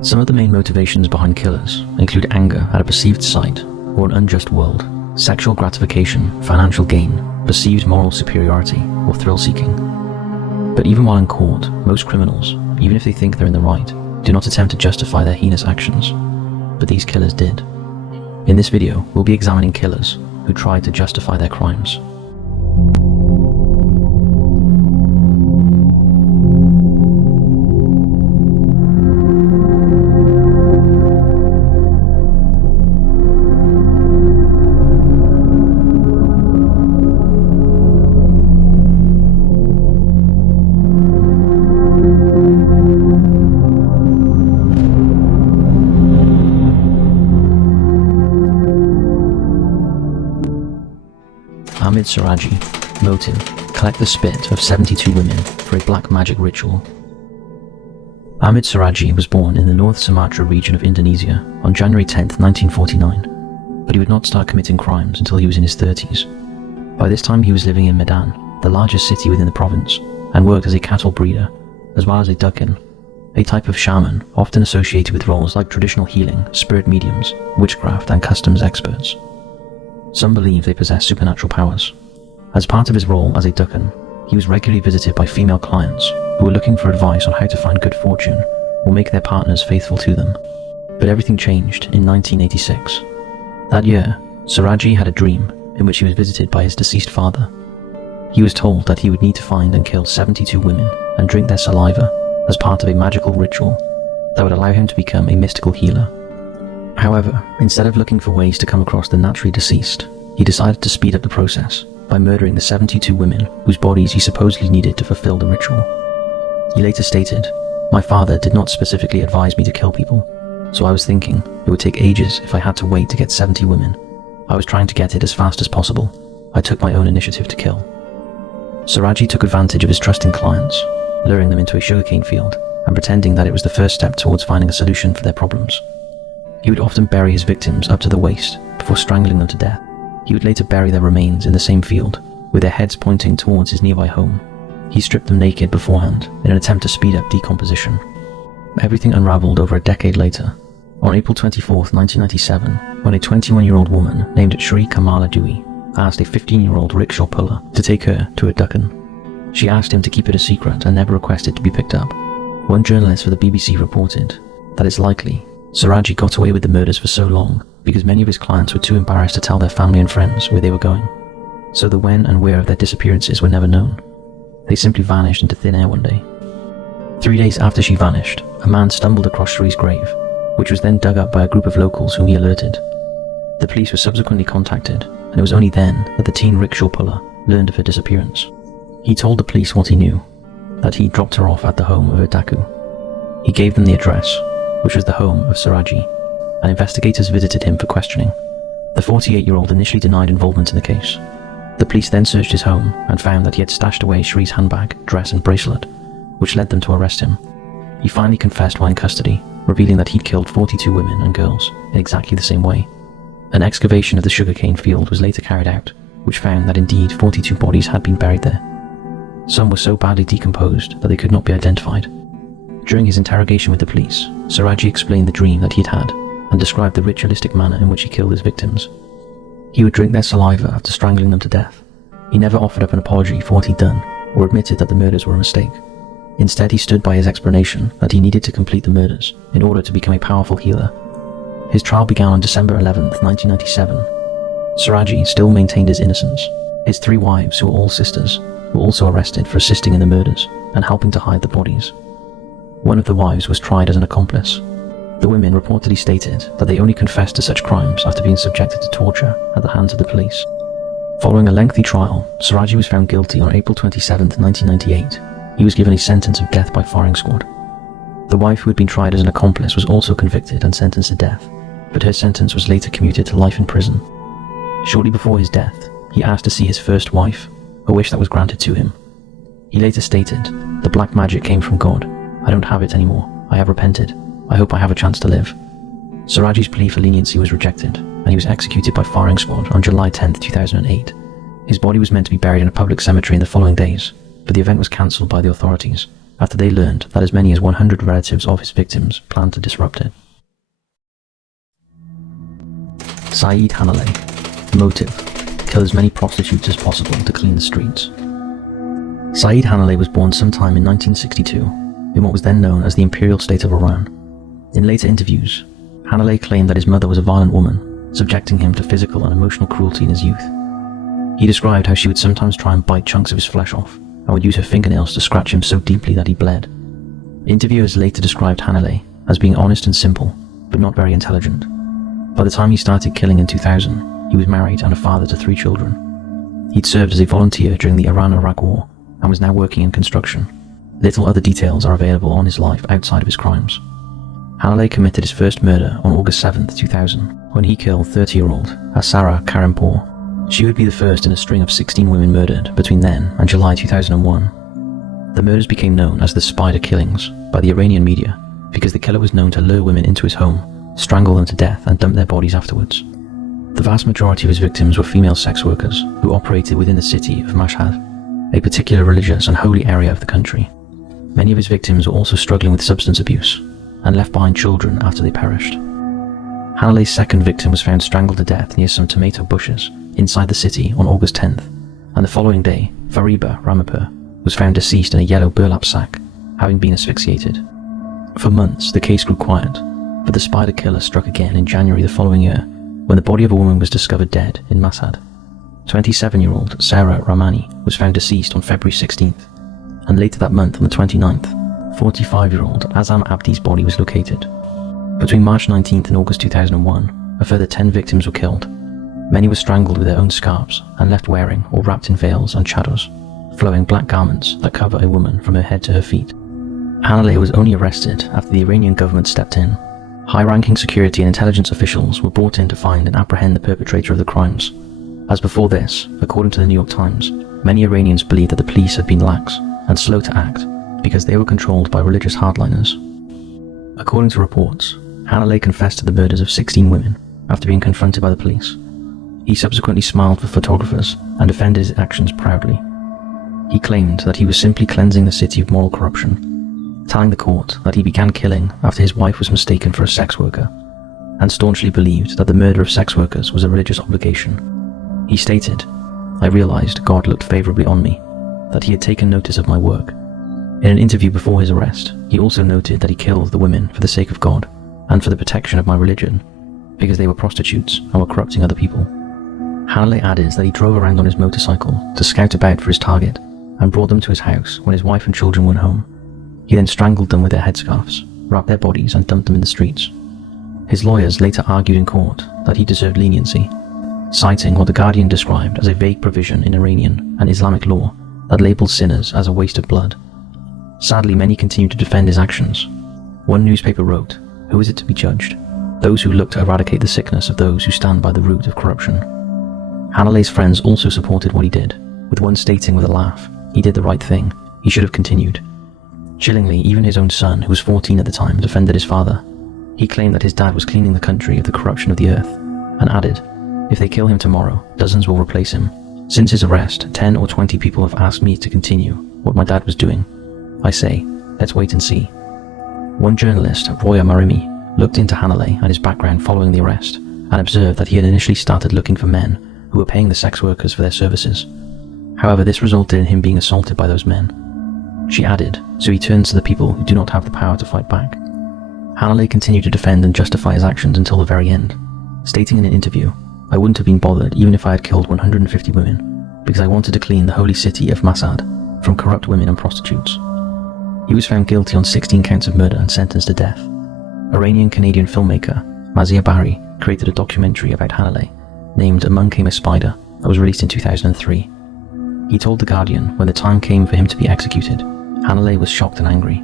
Some of the main motivations behind killers include anger at a perceived sight or an unjust world, sexual gratification, financial gain, perceived moral superiority, or thrill-seeking. But even while in court, most criminals, even if they think they're in the right, do not attempt to justify their heinous actions. But these killers did. In this video, we'll be examining killers who tried to justify their crimes. Ahmed Siraji. Motive: collect the spit of 72 women for a black magic ritual. Ahmed Siraji was born in the North Sumatra region of Indonesia on January 10, 1949, but he would not start committing crimes until he was in his 30s. By this time he was living in Medan, the largest city within the province, and worked as a cattle breeder, as well as a dukin, a type of shaman often associated with roles like traditional healing, spirit mediums, witchcraft, and customs experts. Some believe they possess supernatural powers. As part of his role as a dukin, he was regularly visited by female clients who were looking for advice on how to find good fortune or make their partners faithful to them. But everything changed in 1986. That year, Siraji had a dream in which he was visited by his deceased father. He was told that he would need to find and kill 72 women and drink their saliva as part of a magical ritual that would allow him to become a mystical healer. However, instead of looking for ways to come across the naturally deceased, he decided to speed up the process by murdering the 72 women whose bodies he supposedly needed to fulfill the ritual. He later stated, "My father did not specifically advise me to kill people, so I was thinking it would take ages if I had to wait to get 70 women. I was trying to get it as fast as possible. I took my own initiative to kill." Siraji took advantage of his trusting clients, luring them into a sugarcane field and pretending that it was the first step towards finding a solution for their problems. He would often bury his victims up to the waist before strangling them to death. He would later bury their remains in the same field, with their heads pointing towards his nearby home. He stripped them naked beforehand in an attempt to speed up decomposition. Everything unraveled over a decade later, on April 24, 1997, when a 21-year-old woman named Shri Kamala Dewey asked a 15-year-old rickshaw puller to take her to a dukin. She asked him to keep it a secret and never requested to be picked up. One journalist for the BBC reported that it's likely Siraji got away with the murders for so long because many of his clients were too embarrassed to tell their family and friends where they were going, so the when and where of their disappearances were never known. They simply vanished into thin air one day. 3 days after she vanished, a man stumbled across Shri's grave, which was then dug up by a group of locals whom he alerted. The police were subsequently contacted, and it was only then that the teen rickshaw puller learned of her disappearance. He told the police what he knew, that he dropped her off at the home of her daku. He gave them the address, which was the home of Siraji, and investigators visited him for questioning. The 48-year-old initially denied involvement in the case. The police then searched his home and found that he had stashed away Shri's handbag, dress and bracelet, which led them to arrest him. He finally confessed while in custody, revealing that he'd killed 42 women and girls in exactly the same way. An excavation of the sugarcane field was later carried out, which found that indeed 42 bodies had been buried there. Some were so badly decomposed that they could not be identified. During his interrogation with the police, Siraji explained the dream that he'd had and described the ritualistic manner in which he killed his victims. He would drink their saliva after strangling them to death. He never offered up an apology for what he'd done or admitted that the murders were a mistake. Instead, he stood by his explanation that he needed to complete the murders in order to become a powerful healer. His trial began on December 11, 1997. Siraji still maintained his innocence. His 3 wives, who were all sisters, were also arrested for assisting in the murders and helping to hide the bodies. One of the wives was tried as an accomplice. The women reportedly stated that they only confessed to such crimes after being subjected to torture at the hands of the police. Following a lengthy trial, Siraji was found guilty on April 27, 1998. He was given a sentence of death by firing squad. The wife who had been tried as an accomplice was also convicted and sentenced to death, but her sentence was later commuted to life in prison. Shortly before his death, he asked to see his first wife, a wish that was granted to him. He later stated, "The black magic came from God. I don't have it anymore. I have repented. I hope I have a chance to live." Siraji's plea for leniency was rejected, and he was executed by firing squad on July 10, 2008. His body was meant to be buried in a public cemetery in the following days, but the event was cancelled by the authorities, after they learned that as many as 100 relatives of his victims planned to disrupt it. Saeed Hanaleh. Motive: kill as many prostitutes as possible to clean the streets. Saeed Hanaleh was born sometime in 1962 in what was then known as the Imperial State of Iran. In later interviews, Hanaleh claimed that his mother was a violent woman, subjecting him to physical and emotional cruelty in his youth. He described how she would sometimes try and bite chunks of his flesh off, and would use her fingernails to scratch him so deeply that he bled. Interviewers later described Hanaleh as being honest and simple, but not very intelligent. By the time he started killing in 2000, he was married and a father to 3 children. He'd served as a volunteer during the Iran-Iraq War, and was now working in construction. Little other details are available on his life outside of his crimes. Hanaleh committed his first murder on August 7, 2000, when he killed 30-year-old Asara Karimpour. She would be the first in a string of 16 women murdered between then and July 2001. The murders became known as the Spider Killings by the Iranian media because the killer was known to lure women into his home, strangle them to death and dump their bodies afterwards. The vast majority of his victims were female sex workers who operated within the city of Mashhad, a particular religious and holy area of the country. Many of his victims were also struggling with substance abuse and left behind children after they perished. Hanaleh's second victim was found strangled to death near some tomato bushes inside the city on August 10th, and the following day, Fariba Ramapur was found deceased in a yellow burlap sack, having been asphyxiated. For months, the case grew quiet, but the spider killer struck again in January the following year, when the body of a woman was discovered dead in Mashhad. 27-year-old Sarah Rahmani was found deceased on February 16th, and later that month on the 29th, 45-year-old Azam Abdi's body was located. Between March 19th and August 2001, a further 10 victims were killed. Many were strangled with their own scarves and left wearing or wrapped in veils and chadors, flowing black garments that cover a woman from her head to her feet. Hanaleh was only arrested after the Iranian government stepped in. High-ranking security and intelligence officials were brought in to find and apprehend the perpetrator of the crimes. As before this, according to the New York Times, many Iranians believed that the police had been lax and slow to act because they were controlled by religious hardliners. According to reports, Hanaleh confessed to the murders of 16 women after being confronted by the police. He subsequently smiled for photographers and defended his actions proudly. He claimed that he was simply cleansing the city of moral corruption, telling the court that he began killing after his wife was mistaken for a sex worker, and staunchly believed that the murder of sex workers was a religious obligation. He stated, "I realized God looked favorably on me, that he had taken notice of my work." In an interview before his arrest, he also noted that he killed the women for the sake of God and for the protection of my religion, because they were prostitutes and were corrupting other people. Hanaleh added that he drove around on his motorcycle to scout about for his target and brought them to his house when his wife and children weren't home. He then strangled them with their headscarves, wrapped their bodies and dumped them in the streets. His lawyers later argued in court that he deserved leniency, citing what The Guardian described as a vague provision in Iranian and Islamic law that labeled sinners as a waste of blood. Sadly, many continued to defend his actions. One newspaper wrote, "Who is it to be judged? Those who look to eradicate the sickness of those who stand by the root of corruption." Hanaleh's friends also supported what he did, with one stating with a laugh, "He did the right thing, he should have continued." Chillingly, even his own son, who was 14 at the time, defended his father. He claimed that his dad was cleaning the country of the corruption of the earth, and added, "If they kill him tomorrow, dozens will replace him. Since his arrest, 10 or 20 people have asked me to continue what my dad was doing. I say, let's wait and see." One journalist, Roya Marimi, looked into Hanaleh and his background following the arrest, and observed that he had initially started looking for men who were paying the sex workers for their services. However, this resulted in him being assaulted by those men. She added, "So he turns to the people who do not have the power to fight back." Hanaleh continued to defend and justify his actions until the very end, stating in an interview, "I wouldn't have been bothered even if I had killed 150 women, because I wanted to clean the holy city of Mashhad from corrupt women and prostitutes." He was found guilty on 16 counts of murder and sentenced to death. Iranian-Canadian filmmaker Mazia Bari created a documentary about Hanaleh named "Among Came a Spider" that was released in 2003. He told The Guardian when the time came for him to be executed, Hanaleh was shocked and angry.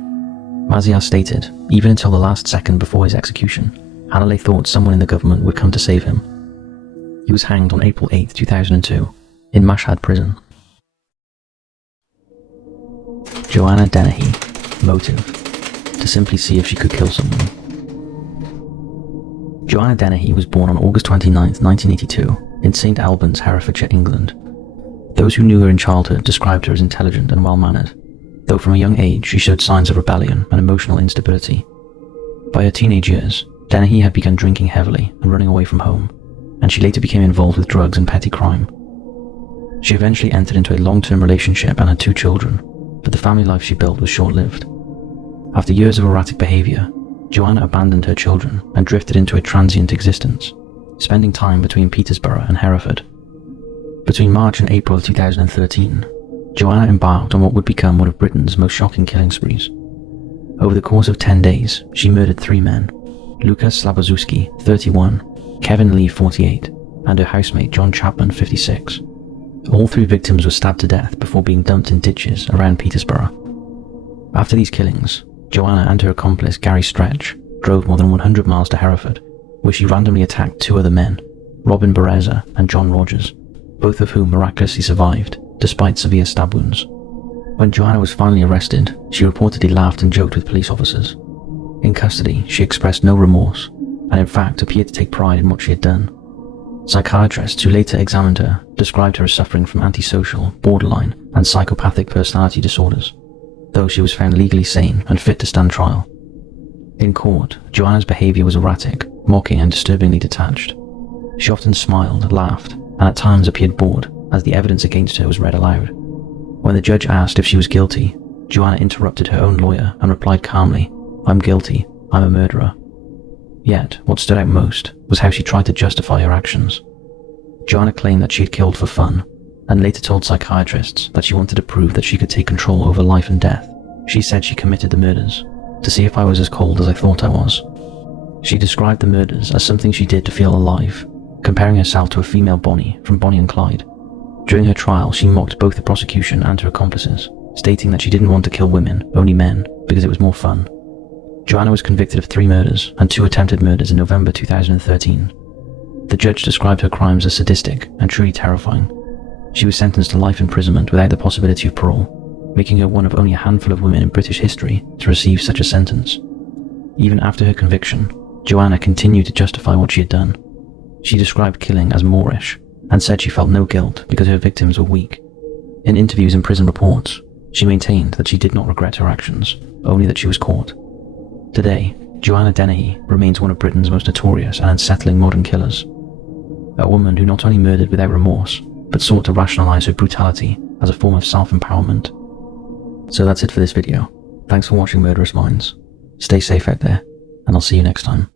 Mazia stated, even until the last second before his execution, Hanaleh thought someone in the government would come to save him. He was hanged on April 8, 2002, in Mashhad prison. Joanna Dennehy. Motive: to simply see if she could kill someone. Joanna Dennehy was born on August 29, 1982, in St Albans, Herefordshire, England. Those who knew her in childhood described her as intelligent and well-mannered. though from a young age she showed signs of rebellion and emotional instability. By her teenage years, Dennehy had begun drinking heavily and running away from home, and she later became involved with drugs and petty crime. She eventually entered into a long-term relationship and had 2 children, but the family life she built was short-lived. After years of erratic behavior, Joanna abandoned her children and drifted into a transient existence, spending time between Petersburg and Hereford. Between March and April 2013, Joanna embarked on what would become one of Britain's most shocking killing sprees. Over the course of 10 days, she murdered 3 men: Lucas Slabozewski, 31, Kevin Lee, 48, and her housemate John Chapman, 56. All 3 victims were stabbed to death before being dumped in ditches around Petersburg. After these killings, Joanna and her accomplice Gary Stretch drove more than 100 miles to Hereford, where she randomly attacked 2 other men, Robin Bereza and John Rogers, both of whom miraculously survived, despite severe stab wounds. When Joanna was finally arrested, she reportedly laughed and joked with police officers. In custody, she expressed no remorse, and in fact appeared to take pride in what she had done. Psychiatrists who later examined her described her as suffering from antisocial, borderline, and psychopathic personality disorders, though she was found legally sane and fit to stand trial. In court, Joanna's behavior was erratic, mocking and disturbingly detached. She often smiled, laughed, and at times appeared bored as the evidence against her was read aloud. When the judge asked if she was guilty, Joanna interrupted her own lawyer and replied calmly, "I'm guilty, I'm a murderer." Yet, what stood out most was how she tried to justify her actions. Joanna claimed that she had killed for fun, and later told psychiatrists that she wanted to prove that she could take control over life and death. She said she committed the murders to see if I was as cold as I thought I was. She described the murders as something she did to feel alive, comparing herself to a female Bonnie from Bonnie and Clyde. During her trial, she mocked both the prosecution and her accomplices, stating that she didn't want to kill women, only men, because it was more fun. Joanna was convicted of 3 murders and 2 attempted murders in November 2013. The judge described her crimes as sadistic and truly terrifying. She was sentenced to life imprisonment without the possibility of parole, making her one of only a handful of women in British history to receive such a sentence. Even after her conviction, Joanna continued to justify what she had done. She described killing as Moorish and said she felt no guilt because her victims were weak. In interviews and prison reports, she maintained that she did not regret her actions, only that she was caught. Today, Joanna Dennehy remains one of Britain's most notorious and unsettling modern killers. A woman who not only murdered without remorse, but sought to rationalize her brutality as a form of self-empowerment. So that's it for this video. Thanks for watching Murderous Minds. Stay safe out there, and I'll see you next time.